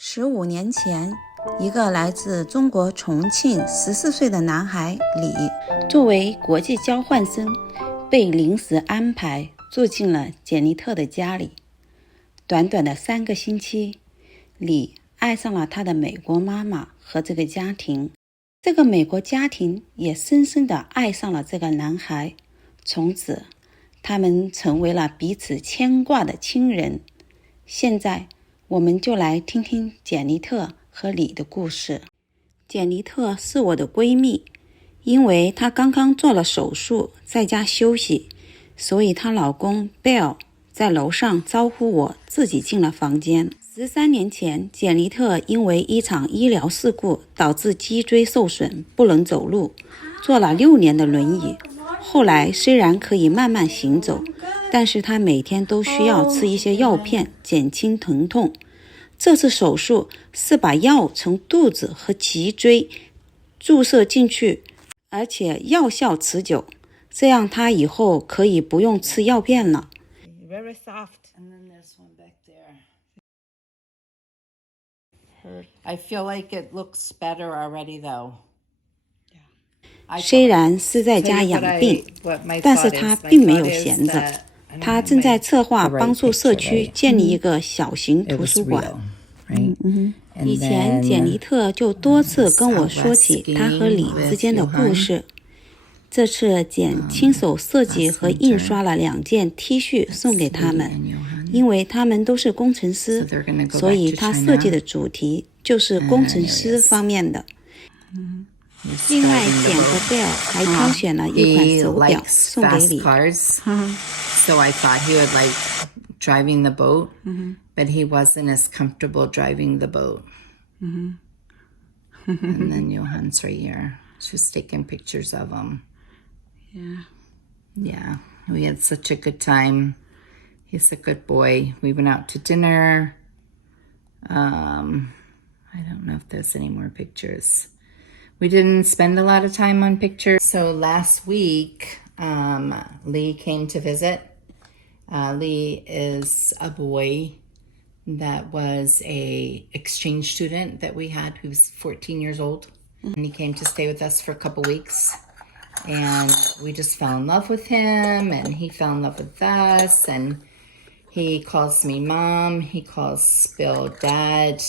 15年前，一个来自中国重庆14岁的男孩李，作为国际交换生，被临时安排住进了简妮特的家里。短短的3个星期，李爱上了他的美国妈妈和这个家庭，这个美国家庭也深深地爱上了这个男孩，从此他们成为了彼此牵挂的亲人。现在我们就来听听简妮特和李的故事。简妮特是我的闺蜜，因为她刚刚做了手术在家休息，所以她老公 Bill 在楼上招呼我自己进了房间。13年前，简妮特因为一场医疗事故导致脊椎受损，不能走路，坐了6年的轮椅。后来虽然可以慢慢行走，但是她每天都需要吃一些药片减轻疼痛。这次手术是把药从肚子和脊椎注射进去，而且药效持久，这样她以后可以不用吃药片了。Very soft. And then there's one back there. I feel like it looks better already though. 虽然是在家养病，但是她并没有闲着，她正在策划帮助社区建立一个小型图书馆。以前简妮特就多次跟我说起她和李之间的故事。这次简亲手设计和印刷了2件 T 恤送给他们，因为他们都是工程师，所以她设计的主题就是工程师方面的。另外简和Bill还挑选了一款手表送给李。So I thought he would like driving the boat, but he wasn't as comfortable driving the boat. And then Johann's right here. She's taking pictures of him. Yeah, we had such a good time. He's a good boy. We went out to dinner. I don't know if there's any more pictures. We didn't spend a lot of time on pictures. So last week, Lee came to visit. Lee is a boy that was a exchange student that we had. He was 14 years old. And he came to stay with us for a couple weeks. And we just fell in love with him, and he fell in love with us. And he calls me mom. He calls Bill dad.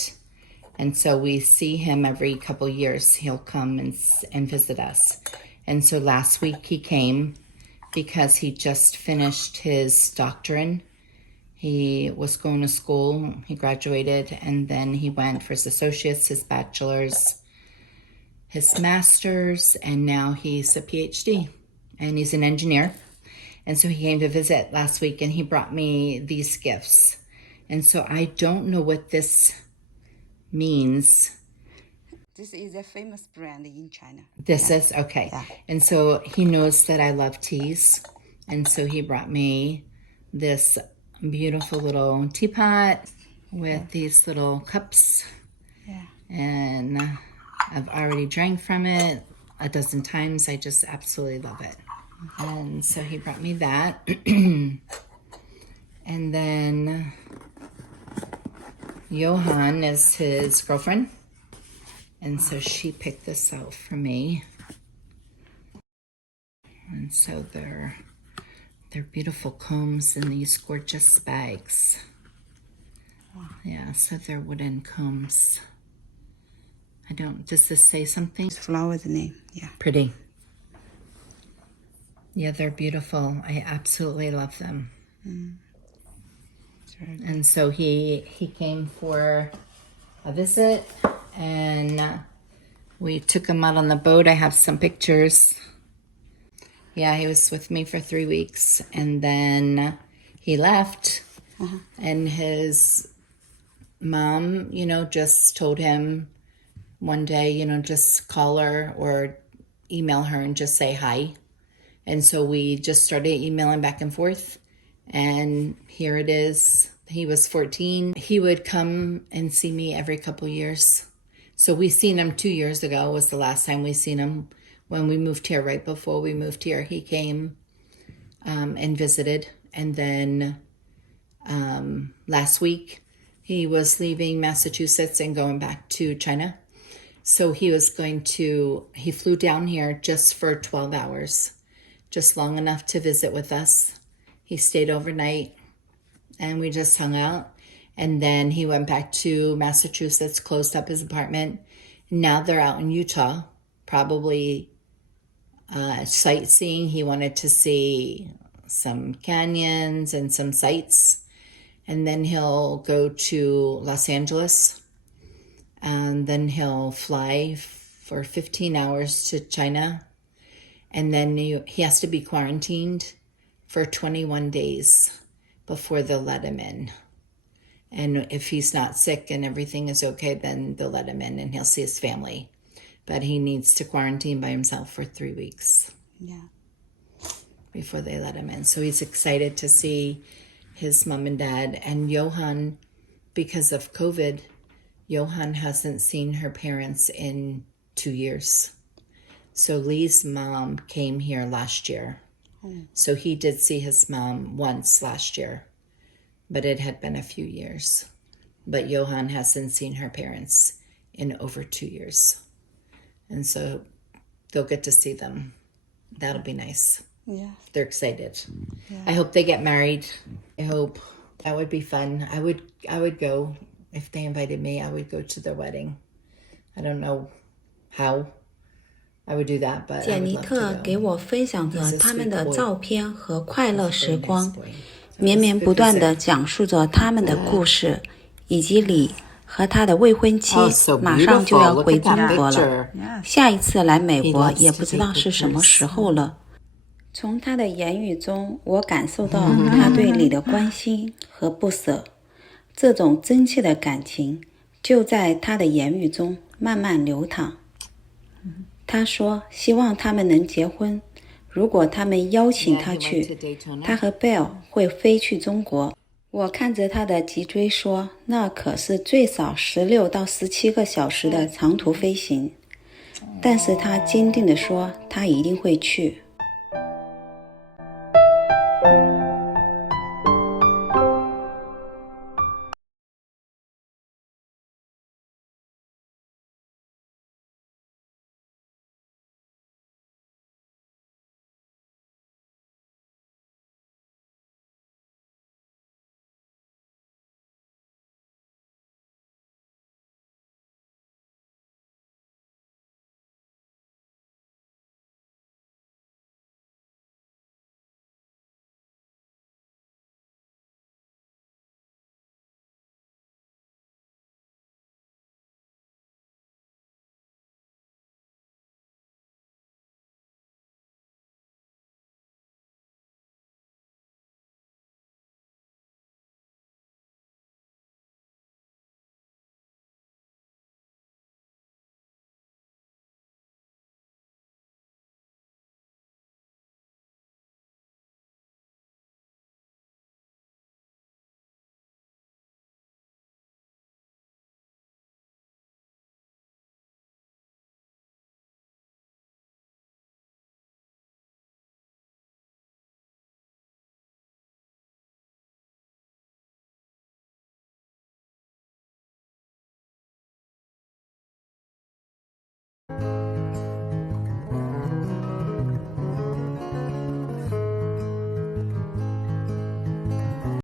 And so we see him every couple years. He'll come and visit us. And so last week he came because he just finished his doctorate. He was going to school. He graduated, and then he went for his associates, his bachelor's, his master's, and now he's a PhD, and he's an engineer. And so he came to visit last week, and he brought me these gifts. And so I don't know what this means. This is a famous brand in China. This is? Okay. Yeah. And so he knows that I love teas. And so he brought me this beautiful little teapot with these little cups. Yeah. And I've already drank from it a dozen times. I just absolutely love it. And so he brought me that. And then Johann is his girlfriend. And so she picked this out for me. And so they're beautiful combs in these gorgeous bags. Wow. Yeah, so they're wooden combs. Does this say something? It's flower's name, yeah. Pretty. Yeah, they're beautiful. I absolutely love them. And so he came for a visit, and we took him out on the boat. I have some pictures. Yeah, he was with me for 3 weeks, and then he left, and his mom, just told him one day, just call her or email her and just say hi. And so we just started emailing back and forth, and here it is. He was 14. He would come and see me every couple years. So we seen him 2 years ago was the last time we seen him. When we moved here, right before we moved here, he came and visited. And then last week, He was leaving Massachusetts and going back to China. So he flew down here just for 12 hours, just long enough to visit with us. He stayed overnight and we just hung out. And then he went back to Massachusetts, closed up his apartment. Now they're out in Utah, probably sightseeing. He wanted to see some canyons and some sights. And then he'll go to Los Angeles. And then he'll fly for 15 hours to China. And then he has to be quarantined for 21 days before they'll let him in. And if he's not sick and everything is okay, then they'll let him in and he'll see his family. But he needs to quarantine by himself for 3 weeks. Yeah. Before they let him in. So he's excited to see his mom and dad. And Johan, because of COVID, Johan hasn't seen her parents in 2 years. So Lee's mom came here last year. So he did see his mom once last year, but it had been a few years. But Johan hasn't seen her parents in over 2 years. And so they'll get to see them. That'll be nice. Yeah. They're excited. Yeah. I hope they get married. I hope that would be fun. I would go. If they invited me, I would go to their wedding. I don't know how I would do that, but 简妮特给我分享着他们的照片和快乐时光，绵绵不断地讲述着他们的故事，以及李和他的未婚妻马上就要回中国了，下一次来美国也不知道是什么时候了。从他的言语中，我感受到他对李的关心和不舍，这种真切的感情就在他的言语中慢慢流淌。他说希望他们能结婚，如果他们邀请他去，他和 Bill 会飞去中国。我看着他的脊椎说，那可是最少16到17个小时的长途飞行，但是他坚定地说他一定会去。